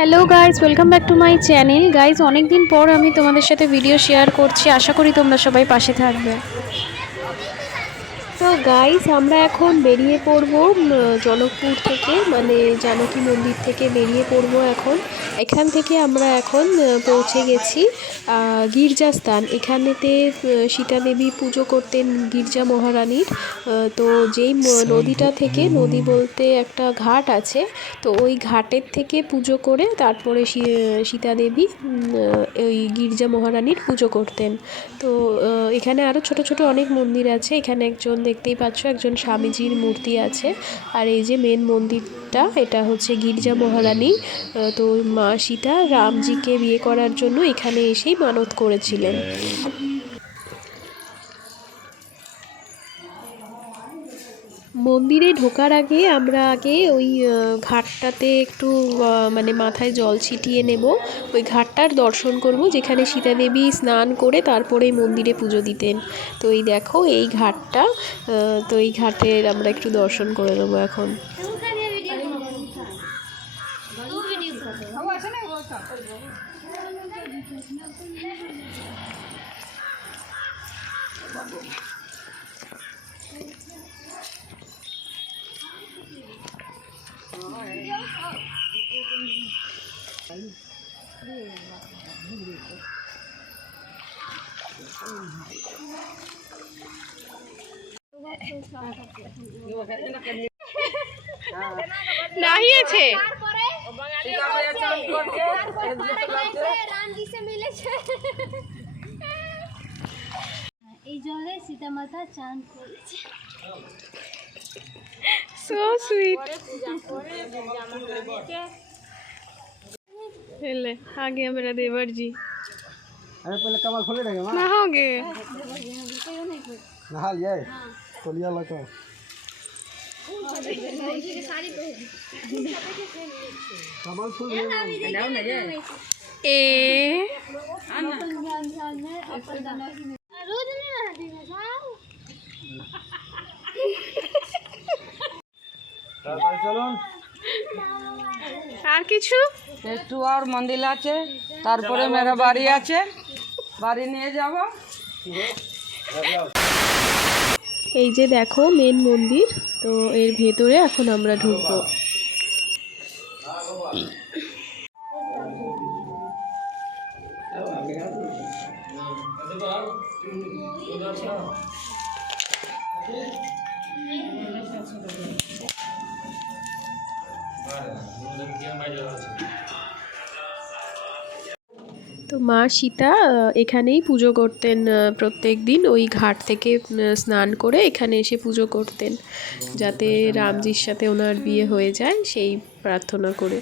Hello guys, welcome back to my channel. Guys, অনেক দিন পর আমি তোমাদের সাথে ভিডিও শেয়ার করছি। আশা করি তোমরা সবাই পাশে থাকবে। তো গাইস, আমরা এখন বেরিয়ে পড়ব জনকপুর থেকে, মানে জানকী মন্দির থেকে বেরিয়ে পড়ব এখন। এখান থেকে আমরা এখন পৌঁছে গেছি গির্জাস্থান। এখানেতে সীতা দেবী পুজো করতেন গির্জা মহারানীর। তো যেই নদীটা থেকে, নদী বলতে একটা ঘাট আছে, তো ওই ঘাটের থেকে পুজো করে তারপরে সীতা দেবী ওই গির্জা মহারানীর পুজো করতেন। তো এখানে আরও ছোট ছোট অনেক মন্দির আছে। এখানে একজন দেখতেই পাচ্ছ, একজন স্বামীজির মূর্তি আছে। আর এই যে মেন মন্দিরটা, এটা হচ্ছে গির্জা মহারানী। তো মা সীতা রামজিকে বিয়ে করার জন্য এখানে এসেই মানত করেছিলেন। মন্দিরে ঢোকার আগে আমরা ওই ঘাটটাতে একটু মানে মাথায় জল ছিটিয়ে নেব। ওই ঘাটটার দর্শন করব যেখানে সীতা দেবী স্নান করে তারপরে মন্দিরে পুজো দিতেন। তো এই দেখো এই ঘাটটা, তো এই ঘাটের আমরা একটু দর্শন করে নেবো এখন। নাহিয়েছে এই জলে সীতা মাতা চান করেছে। So sweet. ले आ गया मेरा देवर जी। अरे पहले कमर खोले रहेगा मां। नहाओगे? नहा लिए तो लिया लो तो कमर खोल ए रोज नहीं नहाती मैं साहब। चलুন আর কিছু একটু আর মন্দির আছে, তারপরে মেরা বাড়ি আছে, বাড়ি নিয়ে যাব। এই যে দেখো মেন মন্দির, তো এর ভেতরে এখন আমরা ঢুকবো। তো মা সীতা এখানেই পুজো করতেন প্রত্যেক দিন। ওই ঘাট থেকে স্নান করে এখানে এসে পুজো করতেন, যাতে রামজির সাথে ওনার বিয়ে হয়ে যায়, সেই প্রার্থনা করে।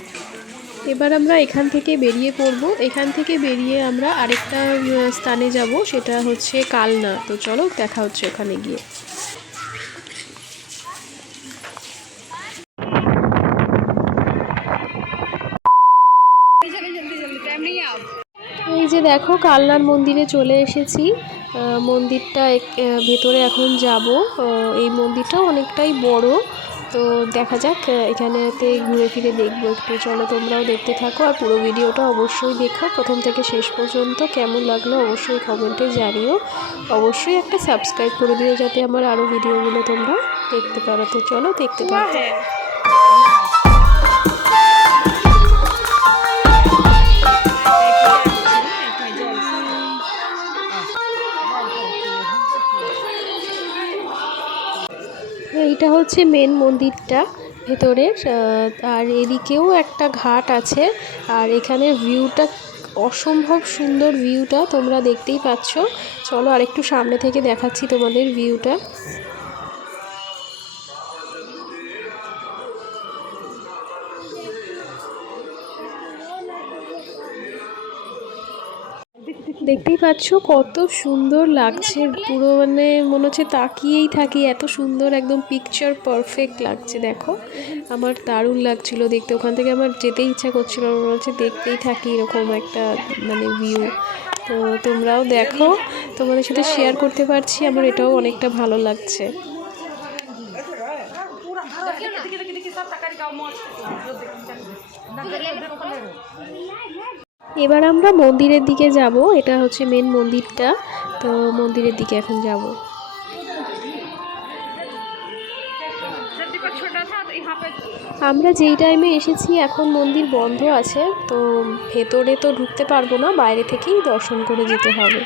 এবার আমরা এখান থেকে বেরিয়ে পড়ব। এখান থেকে বেরিয়ে আমরা আরেকটা স্থানে যাব, সেটা হচ্ছে কালনা। তো চলো, দেখা হচ্ছে ওখানে গিয়ে। এই যে দেখো কালনার মন্দিরে চলে এসেছি। মন্দিরটা ভেতরে এখন যাব। এই মন্দিরটাও অনেকটাই বড়। তো দেখা যাক, এখানেতে ঘুরে ফিরে দেখবো একটু। চলো, তোমরাও দেখতে থাকো আর পুরো ভিডিওটা অবশ্যই দেখো প্রথম থেকে শেষ পর্যন্ত। কেমন লাগলো অবশ্যই কমেন্টে জানিও। অবশ্যই একটা সাবস্ক্রাইব করে দিও যাতে আমার আরও ভিডিওগুলো তোমরা দেখতে পারো। তো চলো দেখতে থাকো। এইটা হচ্ছে মেন মন্দিরটা ভেতরের। আর এদিকেও একটা ঘাট আছে। আর এখানের ভিউটা অসম্ভব সুন্দর, ভিউটা তোমরা দেখতেই পাচ্ছ। চলো আরেকটু সামনে থেকে দেখাচ্ছি তোমাদের ভিউটা। দেখতেই পাচ্ছ কত সুন্দর লাগছে, পুরো মানে মনে হচ্ছে তাকিয়েই থাকি, এত সুন্দর, একদম পিকচার পারফেক্ট লাগছে। দেখো আমার দারুণ লাগছিল দেখতে, ওখান থেকে আমার যেতেই ইচ্ছা করছিল, মনে হচ্ছে দেখতেই থাকি এরকম একটা মানে ভিউ। তো তোমরাও দেখো, তোমাদের সাথে শেয়ার করতে পারছি, আমার এটাও অনেকটা ভালো লাগছে। এবার আমরা মন্দিরের দিকে যাব, এটা হচ্ছে মেন মন্দিরটা, তো মন্দিরের দিকে এখন যাব। আমরা যেই টাইমে এসেছি এখন মন্দির বন্ধ আছে, তো ভেতরে তো ঢুকতে পারবো না, বাইরে থেকেই দর্শন করে যেতে হবে।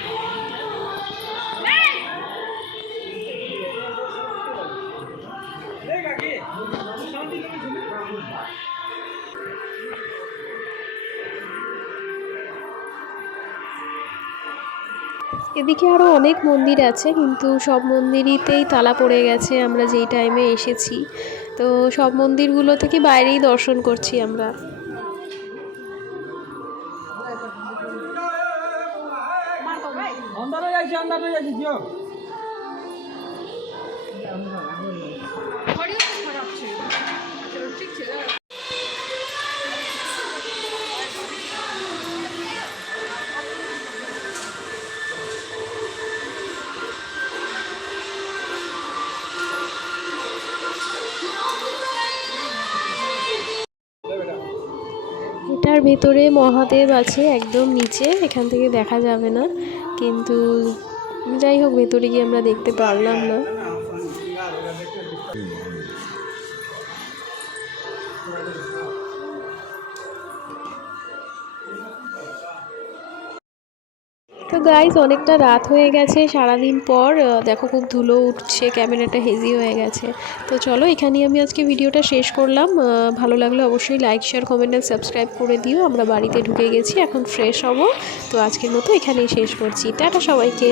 এদিকে আরও অনেক মন্দির আছে, কিন্তু সব মন্দিরেতেই তালা পড়ে গেছে আমরা যেই টাইমে এসেছি, তো সব মন্দিরগুলো থেকে বাইরেই দর্শন করছি আমরা। अंदर हो जाइए जियो। এটার ভেতরে মহাদেব আছে একদম নিচে, এখান থেকে দেখা যাবে না, কিন্তু যাই হোক ভেতরে গিয়ে আমরা দেখতে পারলাম না। তো গাইজ অনেকটা রাত হয়ে গেছে সারাদিন পর, দেখো খুব ধুলো উঠছে, ক্যামেরাটা হেজি হয়ে গেছে। তো চলো এখানেই আমি আজকে ভিডিওটা শেষ করলাম। ভালো লাগলে অবশ্যই লাইক শেয়ার কমেন্ট আর সাবস্ক্রাইব করে দিও। আমরা বাড়িতে ঢুকে গেছি, এখন ফ্রেশ হব। তো আজকের মতো এখানেই শেষ করছি, টাটা সবাইকে।